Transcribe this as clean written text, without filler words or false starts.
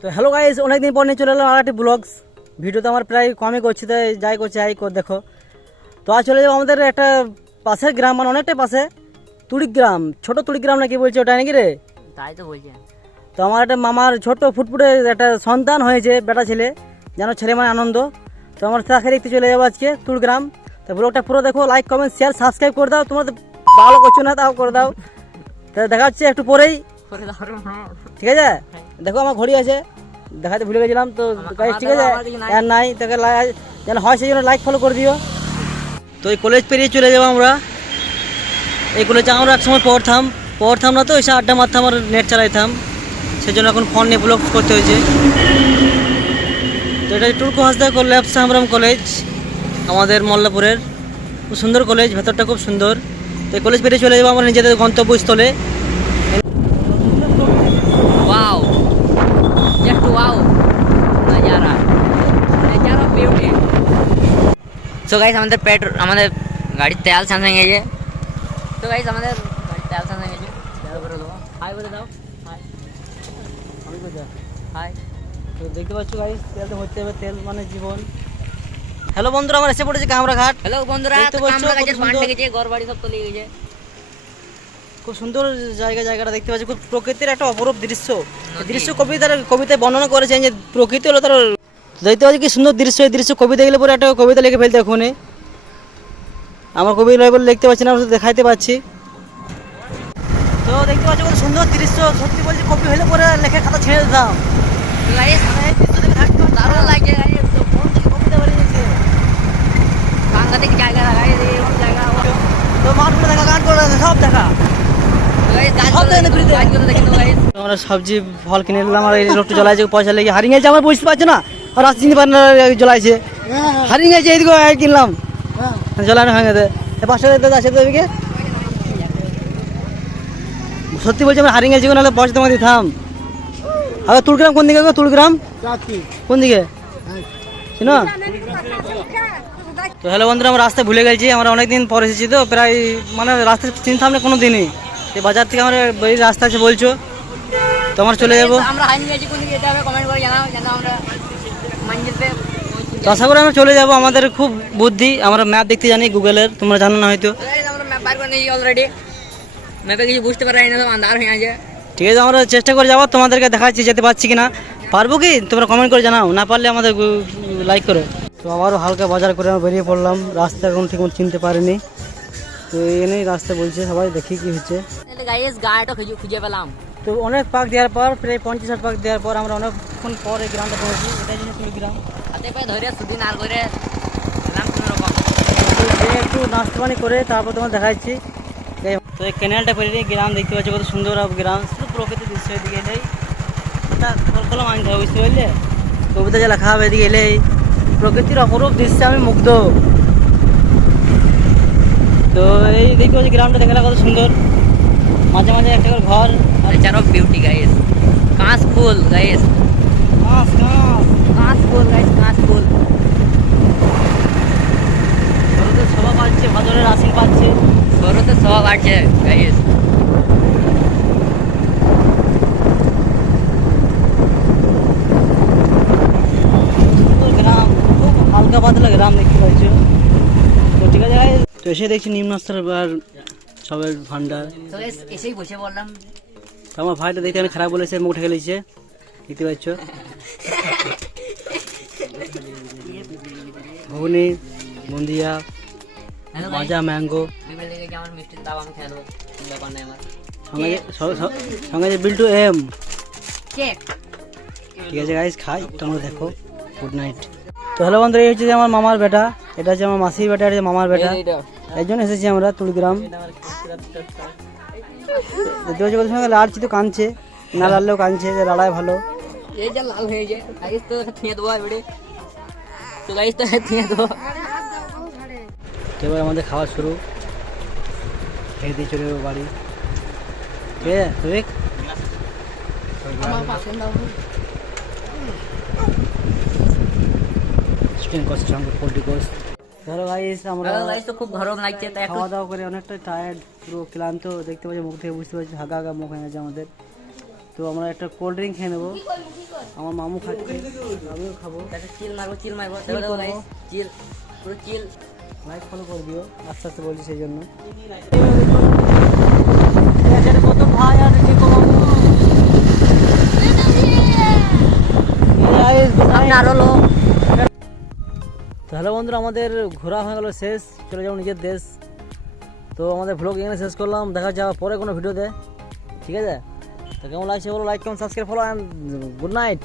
তো hello guys, অনেকদিন পর নিয়ে চলে এলাম আর একটি ব্লগস ভিডিও। তো আমার প্রায় কমই করছি, তাই যাই করছি দেখো। তো আজ চলে যাবো আমাদের একটা পাশের গ্রাম, মানে অনেকটাই পাশে, তুড়িগ্রাম, ছোট তুড়িগ্রাম নাকি বলছে, ওটা নাকি রে? তাই তো বলছি। তো আমার একটা মামার ছোট ফুটফুটে একটা সন্তান হয়েছে, বেটা ছেলে, যেন ছেলে মানে আনন্দ। তো আমার তাকে দেখতে চলে যাবো আজকে তুড়িগ্রাম। তো ব্লগটা পুরো দেখো, লাইক কমেন্ট শেয়ার সাবস্ক্রাইব করে দাও। তোমাদের ভালো করছো না তাও করে দাও। তো দেখা হচ্ছে একটু পরেই, ঠিক আছে? দেখো আমার ঘড়ি আছে, দেখাতে ভুলে গেছিলাম তো গাইস, ঠিক আছে? আর নাই তাকে যেন হয় সেই জন্য লাইক ফলো করে দিও। তো এই কলেজ পেরিয়ে চলে যাবো আমরা। এই কলেজে আমরা একসময় পড়তাম না, তো এসে আড্ডা মারতাম আর নেট চালাইতাম, সেই জন্য এখন ফোন নিয়ে ব্লগ করতে হয়েছে। তো এটা টুলকু হাসদা ল্যাব সামরাম কলেজ, আমাদের মল্লাপুরের। খুব সুন্দর কলেজ, ভেতরটা খুব সুন্দর। তো এই কলেজ পেরিয়ে চলে যাবো আমরা নিজেদের গন্তব্যস্থলে। वाओ जस्ट वाओ नज़ारा नज़ारा ब्यूटी। सो गाइस আমাদের গাড়ির তেল শেষ হয়ে গেছে। তো গাইস আমাদের গাড়ির তেল শেষ হয়ে গেছে। তেল ভরে দেবো। হাই বলে দাও। হাই আমি কোথায়? হাই। তো দেখতে পাচ্ছ গাইস, তেল তো হতে হবে, তেল মানে জীবন। হ্যালো বন্ধুরা, আমরা এসে পড়েছি কামরাঘাট। হ্যালো বন্ধুরা, দেখতে পাচ্ছ আমরা কাছে কত বান সুন্দর। লেগেছে, ঘর বাড়ি সব তলিয়ে গেছে। খুব সুন্দর জায়গাটা দেখতে পাচ্ছি, খুব প্রকৃতির একটা অপরূপ দৃশ্য। এই দৃশ্য কবিতায় বর্ণনা করেছেন যে প্রকৃতি হলো তার। দেখতে পাচ্ছি কি সুন্দর দৃশ্য। এই দৃশ্য কবিতা গেলে পরে একটা কবিতা লিখে ফেলতে এখনই। আমার কবিতা বলে লিখতে পারছি না, দেখাইতে পাচ্ছি। তো দেখতে পাচ্ছি কত সুন্দর দৃশ্য, সত্যি বলছি কবি হলে পরে লেখা খাতা ছেড়ে দিতাম। তো গাইস এই দৃশ্য দেখে থাকতে দারুণ লাগছে গাইস। তো মন থেকে কবিতা বেরিয়েছে। সাংঘাতিক জায়গা গাইস, এরকম জায়গা। তো মাঠগুলো দেখা, গান করে দেখা, সব দেখা। তো গাইস সব দেখে ফ্রিতে। গাছগুলো দেখে তো গাইস। আমরা সবজি ফল কিনে নিলাম, আর এই লোকটা জ্বলাইছে পয়সা লেগে। হারিয়ে গেছে, আমার বুঝতে পারছো না, আর রাস্তা চিনতে পারে না, জ্বলাইছে। হারিয়ে গেছে, এইদিকে কিনলাম, জ্বলানো হয়ে গেছে। 5 টাকা দিতে আসে তো এদিকে। সত্যি বলছি আমরা হারিয়ে গেছি, নাহলে পয়সা তোমাকে দিতাম। আবার তুলগ্রাম কোন দিকে গো? তুলগ্রাম কোন দিকে চিনো? তো হ্যালো বন্ধুরা, আমরা রাস্তা ভুলে গেছি। আমরা অনেকদিন পর এসেছি, তো প্রায় মানে রাস্তা চিনতাম না কোনো দিনই। এই বাজার থেকে আমরা এই রাস্তা আছে বলছো, তো আমরা চলে যাবো। আমরা হারিয়ে গেছি, কোন দিকে যেতে হবে কমেন্ট করে জানাও, যেন আমরা মঞ্জিল পে। তো আশা করি আমরা চলে যাবো। আমাদের খুব বুদ্ধি, আমরা ম্যাপ দেখতে জানি গুগলের, তোমরা জানো না হয়তো। আমরা ম্যাপ বার করে নিয়েছি অলরেডি। ম্যাপে কিছু বুঝতে পারি না, সব আন্ধার হয়ে আছে। ঠিক আছে, আমরা চেষ্টা করে যাবো, তোমাদেরকে দেখাচ্ছি যেতে পারছি কিনা। পারবো কি তোমরা কমেন্ট করে জানাও, না পারলে আমাদের লাইক করো। তো আবারও হালকা বাজার করে আমরা বেরিয়ে পড়লাম। রাস্তা এখন ঠিক মতো চিনতে পারিনি, তো এই নিয়েই রাস্তা বলছে, সবাই দেখি কি হচ্ছে। গাইস গাড়িটা খুঁজে পেলাম। তো অনেক পাক দেওয়ার পর, প্রায় 50-60 পাক দেওয়ার পর আমরা অনেকক্ষণ পর এই গ্রামটা পৌঁছি। এটাই জন্য গ্রাম হাতে পায়ে ধরে সুদিন আর করে এলাম কোনো রকম। একটু নাস্তা পানি করে তারপর তোমার দেখাচ্ছি। তো এই ক্যানেলটা পেরিয়ে গ্রাম দেখতে পাচ্ছি, কত সুন্দর গ্রাম, শুধু প্রকৃতির দৃশ্য। এদিকে এলেই এটা কলকলা মানতে হবে, বুঝতে পারলে? কবিতা যে লেখা হবে, এদিকে এলেই প্রকৃতির অপরূপ দৃশ্যে আমি মুগ্ধ। তো এই দেখতে পাচ্ছি গ্রামটা দেখলে কত সুন্দর, মাঝে মাঝে একটা করে ঘর। Nature of beauty guys. কাঁচ ফুল গাইস, কাঁচ ফুল গাইস, কাঁচ ফুল। শরতের শোভা পাচ্ছে, ভাদরের আশীর পাচ্ছে। শরতে সব আছে গাইস। গ্রাম খুব হালকা পাতলা গ্রাম দেখতে পাচ্ছ। তো ঠিক আছে, তো এসে দেখছি নিম্নস্তর আর সবের ভান্ডার। তো গাইস এসেই বসে বললাম। তো আমার ভাইটা দেখতে আমি খারাপ বলেছে, মুখ ঠেকে লিখছে, দেখতে পাচ্ছ। ঘুগনি, বুন্দিয়া, মাজা, ম্যাঙ্গো, আমার মিষ্টির দাম আমি খেয়ে নেবো, ব্যাপার নেই আমার। সঙ্গে যে বিল্টু এম। কেক। ঠিক আছে গাইস, খাই, তোমরা দেখো। Good night. তো হ্যালো বন্ধুরা, এই হচ্ছে যে আমার মামার বেটা, এটা হচ্ছে আমার মাসির বেটা, এটা হচ্ছে মামার বেটা। এই জন্য এসেছি আমরা তুলগ্রাম। দেখতে পাচ্ছি কত সঙ্গে লাড়ছি, তো কাঁদছে, না লাড়লেও কাঁদছে, যে লাড়ায় ভালো। এই যে লাল হয়ে যায় গাইস, তো থিয়ে দেবো এবারে। তো গাইস তো থিয়ে দেবো। এবার আমাদের খাওয়া শুরু, খেয়ে দিয়ে চলে যাবো বাড়ি। ঠিক আছে বিবেক? চিকেন কষার সঙ্গে পোলট্রি কষ। ধরো গাইস, আমরা গাইস তো খুব গরম লাগছে, তাই খাওয়া দাওয়া করে অনেকটা টায়ার্ড, পুরো ক্লান্ত। দেখতে পাচ্ছি মুখ থেকে বুঝতে পারছি, হাগা হাগা মুখ হয়ে গেছে আমাদের। তো তো আমরা একটা কোল্ড ড্রিঙ্ক খেয়ে নেবো। আমার মামু খাচ্ছে, আমিও খাবো। চিল মারবো দেখো দেখো গাইস, চিল পুরো চিল। লাইক ফলো করে দিও, আস্তে আস্তে বলছি সেই জন্য। কত ভাই আর কি মামু আরো লোক। তো হ্যালো বন্ধুরা, আমাদের ঘোরা হয়ে গেল শেষ, চলে যাবো নিজের দেশ। তো আমাদের ভ্লগ এখানে শেষ করলাম, দেখা যাওয়া পরে কোনো ভিডিওতে, ঠিক আছে? তো কেমন লাগছে বলো, like comment subscribe follow and good night.